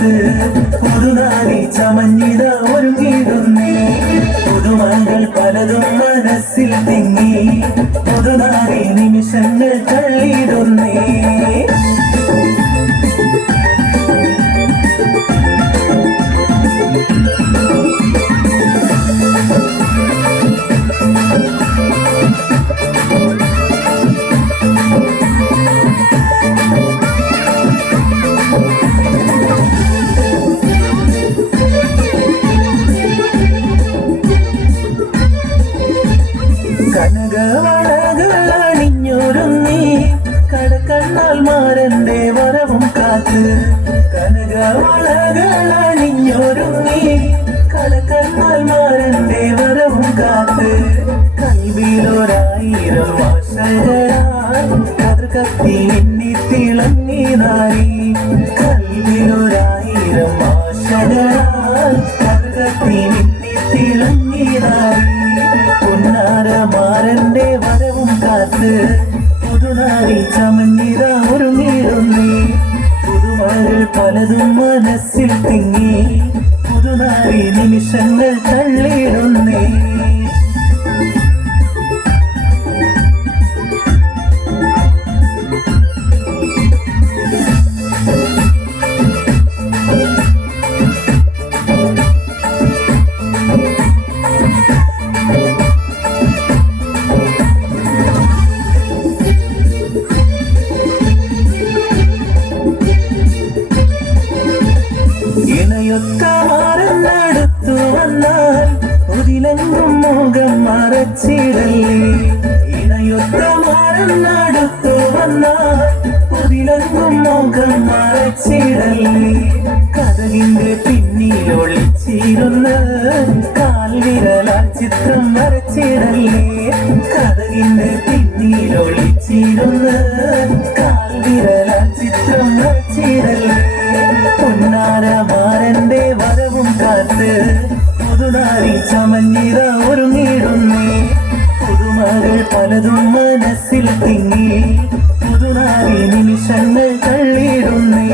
കാത്ത് പുതുനാരി ചമഞ്ഞിത ഒരുങ്ങിടുന്നേ പുതുമകൾ പലതും മനസ്സിൽ തിങ്ങി പുതുനാരി നിമിഷങ്ങൾ തള്ളിയിടുന്നേ കനകവളകളണിഞ്ഞൊരുങ്ങി കടക്കണ്ണാൽ മാരന്റെ വരവും കാത്ത് കനകവളകളണിഞ്ഞൊരുങ്ങി കടക്കണ്ണാൽ മാരന്റെ വരവും കാത്ത് കൽവിലൊരായിരം ആശകളാൽ കതിർകത്തി മിന്നി തിളങ്ങി നാരി കൽവിലൊരായിരം ആശകളാൽ കതിർകത്തി മിന്നി തിളങ്ങി നാരി പൊന്നാരമാരന്റെ വരവും കാത്ത് പുതുനാരി ചമഞ്ഞിത ഒരുങ്ങിടുന്നേ പുതുമകൾ പലതും മനസ്സിൽ തിങ്ങി പുതുനാരി നിമിഷങ്ങൾ തള്ളിയിടുന്നേ ഇണയൊത്തമാരെന്നടുത്തു വന്നാൽ ഒതിലെങ്കും മുഖം മറച്ചിടല്ലേ ഇണയൊത്തമാരെന്നടുത്തു വന്നാൽ ഒതിലെങ്കും മുഖം മറച്ചിടല്ലേ കഥകിന്റെ പിന്നിലൊളിച്ചിരുന്ന കാൽവിരലാൽ ചിത്രം വരച്ചിടല്ലേ കഥകിന്റെ പിന്നിലൊളിച്ചിരുന്ന കാൽവിരലാൽ ചിത്രം വരച്ചിടല്ലേ പൊന്നാരമാരന്റെ വരവും കാത്ത് പുതുനാരി ചമഞ്ഞിത ഒരുങ്ങിടുന്നേ പുതുമകൾ പലതും മനസ്സിൽ തിങ്ങി പുതുനാരി നിമിഷങ്ങൾ തള്ളിയിടുന്നേ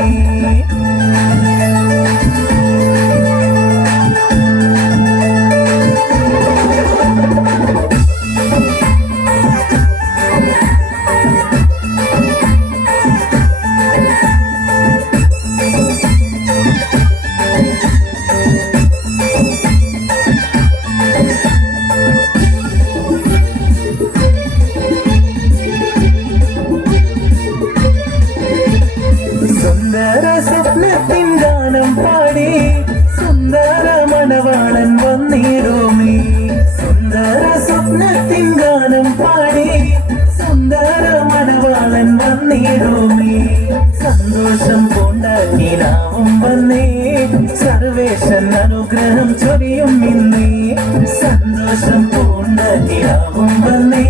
സുന്ദര സ്വപ്നത്തിൻ ഗാനം പാടി സുന്ദര മണവാളൻ വന്നിടുമേ സുന്ദര സ്വപ്നത്തിൻ ഗാനം പാടി സുന്ദര മണവാളൻ വന്നിടുമേ സന്തോഷം പൂണ്ടാക്കിനാവും വന്നേ സർവേശൻ അനുഗ്രഹം ചൊരിയും ഇന്നേ സന്തോഷം പൂണ്ടാക്കിനാവും വന്നേ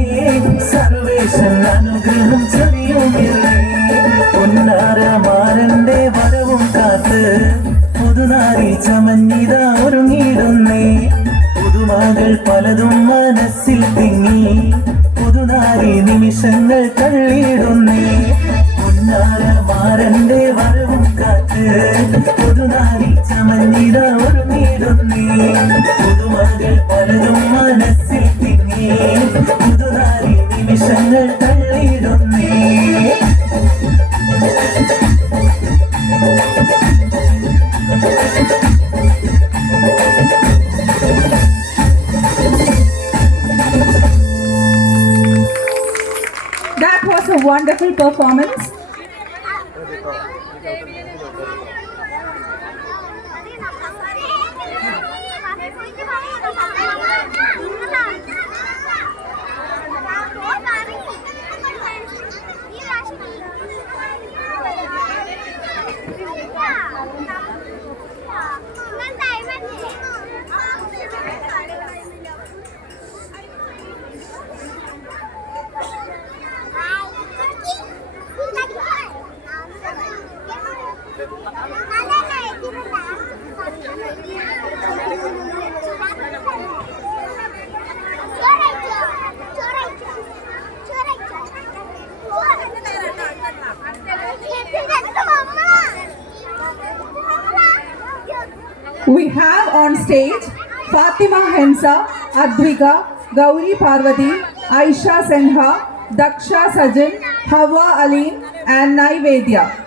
സർവേശൻ അനുഗ്രഹം ചൊരിയും ഇന്നേ പൊന്നാരമാരന്റെ വരവും കാത്ത് പുതുനാരി ചമഞ്ഞിത ഒരുങ്ങിടുന്നേ പുതുമകൾ പലതും മനസ്സിൽ തിങ്ങി പുതുനാരി നിമിഷങ്ങൾ തള്ളിയിടുന്നേ പൊന്നാരമാരന്റെ വരവും കാത്ത് പുതുനാരി ചമഞ്ഞിത ഒരുങ്ങിടുന്നേ പുതുമകൾ പലതും മനസ്സിൽ തിങ്ങി പുതുനാരി നിമിഷങ്ങൾ തള്ളിയിടുന്നേ That was a wonderful performance. Mama. We have on stage Fatima Hensa, Advika, Gauri Parvati, Aisha Senha, Daksha Sajan, Hawa Aleen and Naivedya.